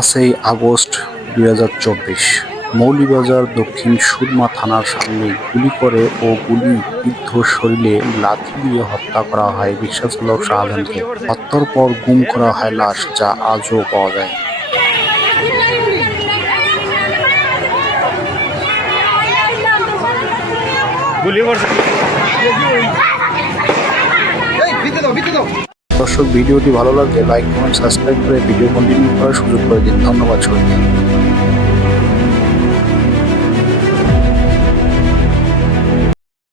5ই August 2024 Moulvibazar Dakshin Surma থানার সামনে গুলি করে ও গুলিবিদ্ধ শরীরে লাথি দিয়ে হত্যা করা হয় রিকশাচালক শাহজাহানকে। হত্যার পর গুম করা হয় লাশ, যা আজও পাওয়া যায়নি। দর্শক, ভিডিওটি ভালো লাগলে লাইক, কমেন্ট, সাবস্ক্রাইব করে ভিডিও কন্টিনিউ করার সুযোগ করে দিন। ধন্যবাদ সবাইকে।